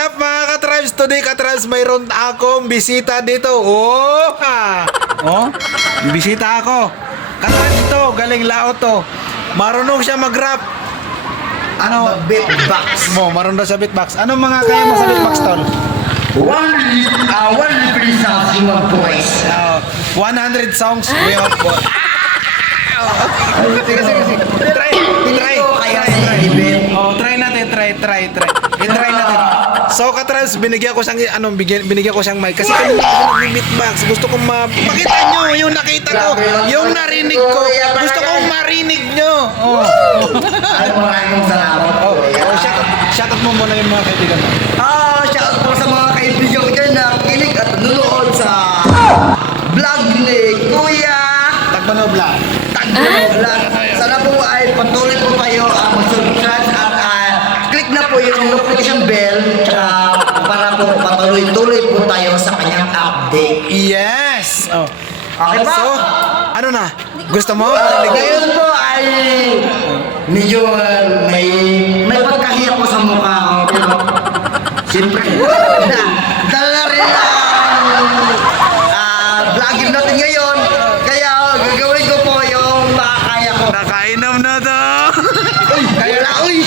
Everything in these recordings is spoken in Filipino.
up mga ka-tribes? Today ka-tribes mayroon akong bisita dito. Oh, bisita ako. Ka-tribes to, galing Lao to. Marunong siya mag-rap. Ano? Beatbox. Marunong daw sa beatbox. Anong mga kaya mo sa beatbox, tol? One sounds in one voice. 100 songs. We have sige. Try natin. I-try natin. So, ka-tribes, binigyan ko siyang mic kasi kanina ako nag-beatbox. Gusto kong makita nyo yung nakita ko, yung narinig ko. Gusto kong marinig nyo. Maraming salamat. Shoutout mo muna yung mga kaibigan mo. Shoutout po sa mga kaibigan ko dyan na kinig at nanonood sa vlog ni Kuya Tagmano Vlog. Vlog. Sana po ay patuloy po kayo mag-subscribe at click na po yung notification bell para po patuloy-tuloy po tayo sa kanyang update. Yes! Okay pa? So, ano na? Gusto mo? Ngayon po ay medyo may pagkahiya po sa mukha ko. Pero siyempre, dala rin ang vlogger natin ngayon. Kaya gagawin ko po yung makakaya ko. Nakainom na to! Kaya na, uy!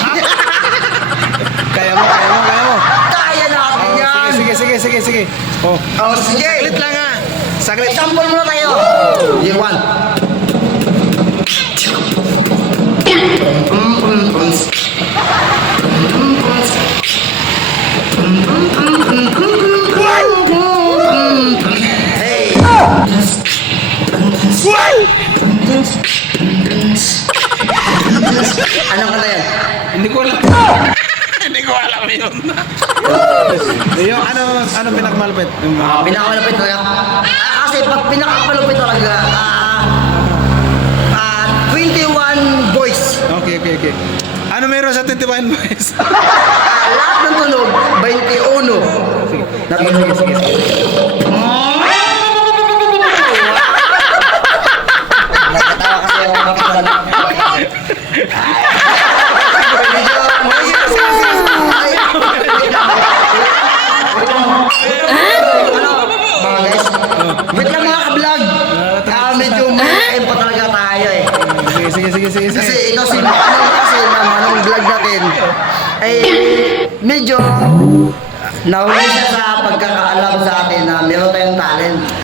Kaya mo. Kaya natin yan! Sige. Sige! Saglit lang ha. Saglit. Sample muna tayo. Year 1. Hey! Anong kanta yan? Hindi ko alam. Hindi ko alam yun. Yung ano pinakamalapit? Pinakamalapit talaga. Kasi pag pinakamalapit talaga, 21 boys. Okay. Ano meron sa 21 boys? Lahat ng tunog, 21. Sige. Nagkatawa kasi ako kapag wait lang mga ka-vlog. Medyo malaking pa talaga tayo eh. Sige. Kasi ito si manong vlog natin ay medyo nahuli siya sa pagkakaalam sa atin na meron tayong talent.